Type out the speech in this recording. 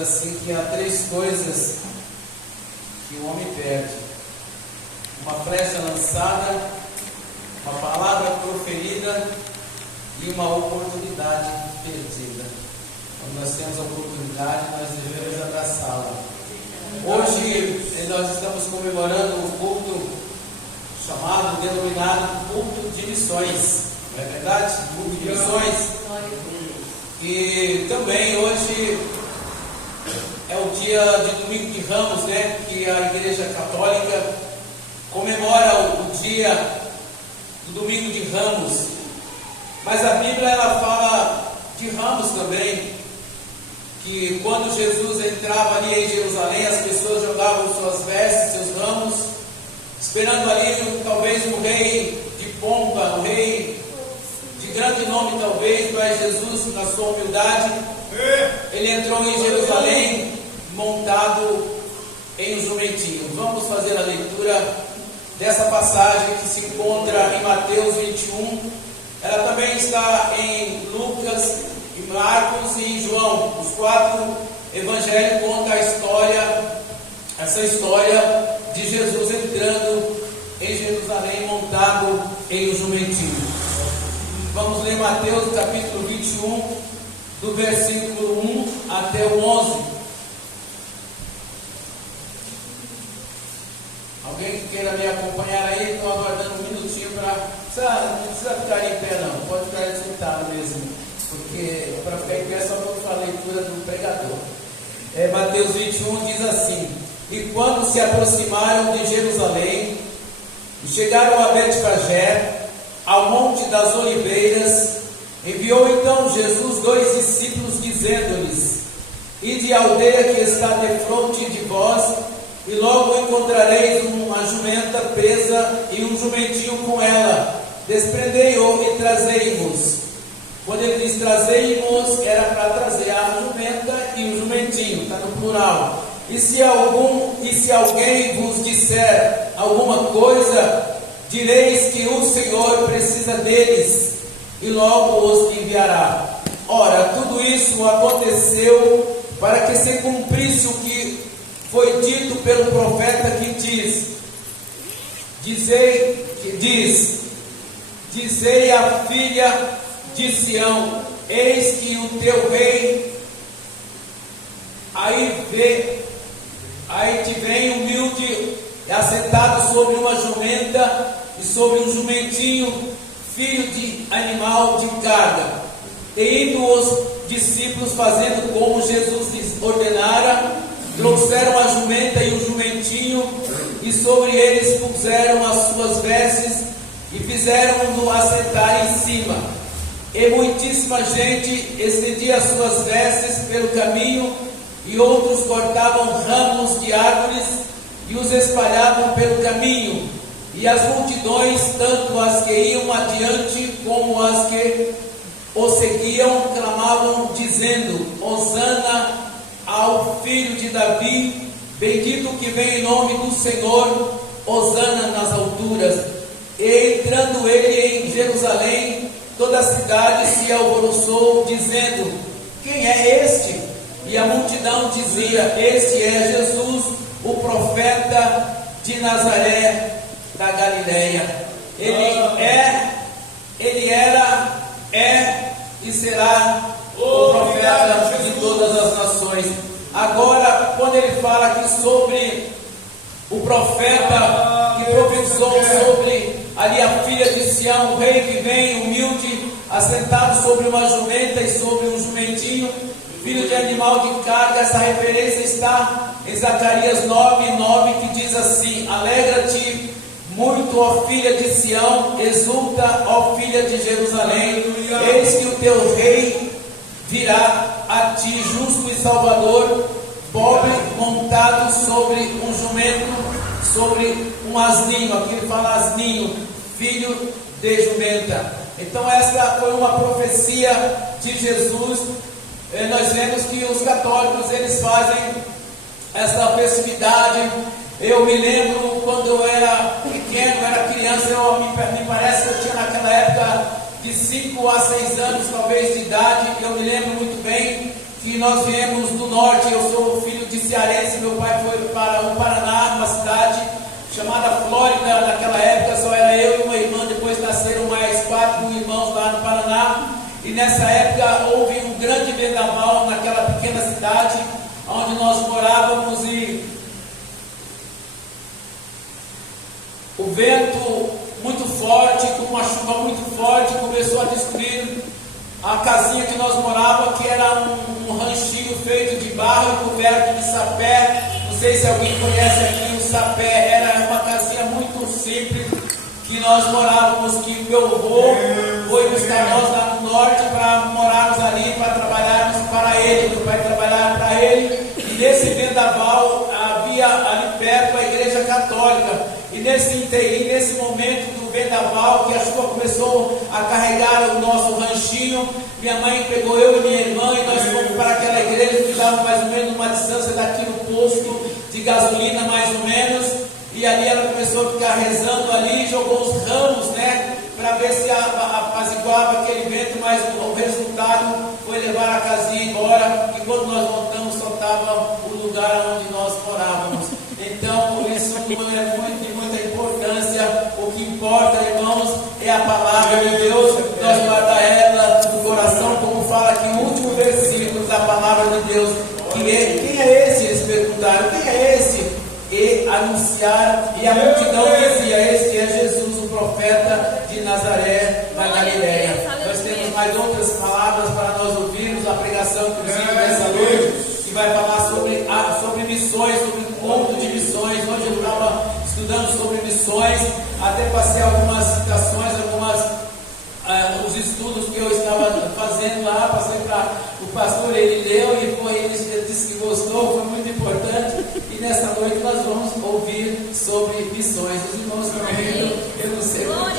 assim que há três coisas que o homem perde: uma flecha lançada, uma palavra proferida e uma oportunidade perdida. Quando nós temos a oportunidade, nós devemos abraçá-la. Hoje nós estamos comemorando o culto chamado, denominado culto de missões, não é verdade? Culto de missões. E também hoje é o dia de Domingo de Ramos, né? Que a Igreja Católica comemora o dia do Domingo de Ramos. Mas a Bíblia ela fala de ramos também, que quando Jesus entrava ali em Jerusalém, as pessoas jogavam suas vestes, seus ramos, esperando ali talvez um rei de pompa, um rei de grande nome talvez, mas Jesus, na sua humildade, ele entrou em Jerusalém montado em um jumentinho. Vamos fazer a leitura dessa passagem que se encontra em Mateus 21. Ela também está em Lucas, em Marcos e em João. Os quatro evangelhos contam a história, essa história de Jesus entrando em Jerusalém montado em um jumentinho. Vamos ler Mateus capítulo 21, do versículo 1 até o 11. Alguém que queira me acompanhar aí? Estou aguardando um minutinho para... Não precisa ficar em pé não, pode ficar sentado mesmo, porque para ficar em pé só para a leitura do pregador. Mateus 21 diz assim: E quando se aproximaram de Jerusalém e chegaram a Betfagé, ao Monte das Oliveiras, enviou então Jesus 2 discípulos, dizendo-lhes: Ide à aldeia que está defronte de vós, e logo encontrareis uma jumenta presa e um jumentinho com ela. Desprendei-o e trazei-vos. Quando ele diz trazei-vos, era para trazer a jumenta e o jumentinho, está no plural. E se alguém vos disser alguma coisa, direis que o Senhor precisa deles, e logo os enviará. Ora, tudo isso aconteceu para que se cumprisse o que foi dito pelo profeta, que dizei à filha de Sião: eis que o teu rei aí te vem humilde, assentado sobre uma jumenta e sobre um jumentinho, filho de animal de carga. E indo os discípulos, fazendo como Jesus lhes ordenara, trouxeram a jumenta e o jumentinho, e sobre eles puseram as suas vestes, e fizeram-no assentar em cima. E muitíssima gente estendia as suas vestes pelo caminho, e outros cortavam ramos de árvores e os espalhavam pelo caminho. E as multidões, tanto as que iam adiante como as que o seguiam, clamavam, dizendo: Hosana ao filho de Davi, bendito que vem em nome do Senhor, Hosana nas alturas. E entrando ele em Jerusalém, toda a cidade se alvoroçou, dizendo: Quem é este? E a multidão dizia: Este é Jesus, o profeta de Nazaré da Galileia. Ele era, é e será o profeta de todas as nações. Agora, quando ele fala aqui sobre o profeta que profetizou sobre ali a filha de Sião, o rei que vem humilde, assentado sobre uma jumenta e sobre um jumentinho, filho de animal de carga, essa referência está em Zacarias 9:9, que diz assim: Alegra-te muito, ó filha de Sião, exulta, ó filha de Jerusalém, eis que o teu rei virá a ti, justo e salvador, pobre, montado sobre um jumento, sobre um asninho. Aqui ele fala asninho, filho de jumenta. Então essa foi uma profecia de Jesus. Nós vemos que os católicos eles fazem essa festividade. Eu me lembro quando eu era pequeno, era criança, me parece que eu tinha naquela época de 5 a 6 anos talvez de idade. Eu me lembro muito bem que nós viemos do norte. Eu sou filho de cearense, meu pai foi para o Paraná, uma cidade chamada Flórida. Naquela época só era eu e uma irmã, depois nasceram mais 4 irmãos lá no Paraná. E nessa época houve um grande vendaval naquela pequena cidade onde nós morávamos, e o vento muito forte, com uma chuva muito forte, começou a destruir a casinha que nós morávamos, que era um ranchinho feito de barro e coberto de sapé. Não sei se alguém conhece aqui o sapé. Era uma casinha muito simples que nós morávamos, que meu avô foi buscar nós lá no norte para morarmos ali, para trabalharmos para ele. Meu pai trabalhava para ele, e nesse vendaval havia ali perto a igreja católica. E nesse momento do vendaval, que a chuva começou a carregar o nosso ranchinho, minha mãe pegou eu e minha irmã e nós fomos para aquela igreja que estava mais ou menos uma distância daqui no posto de gasolina, mais ou menos. E ali ela começou a ficar rezando ali, jogou os ramos, né, para ver se apaziguava aquele vento, mas o resultado foi levar a casinha embora. E quando nós voltamos, só estava o lugar onde nós morávamos. Então, isso não é de muita importância. O que importa, irmãos, é a palavra de Deus. Nós guardar ela no coração, como fala aqui no último versículo da palavra de Deus. Quem é esse? Eles perguntaram: quem é esse? E anunciaram, e a multidão dizia: este é Jesus, o profeta de Nazaré, da Galileia. Nós temos mais outras palavras para nós ouvirmos, a pregação, inclusive, nessa noite, que vai falar sobre missões, sobre o ponto de missões. Hoje eu estava estudando sobre missões, até passei algumas citações, os estudos que eu estava fazendo lá, passei para o pastor, ele leu e ele disse que gostou, foi muito importante. E nessa noite nós vamos ouvir sobre missões. Os irmãos estão ouvindo, eu não sei como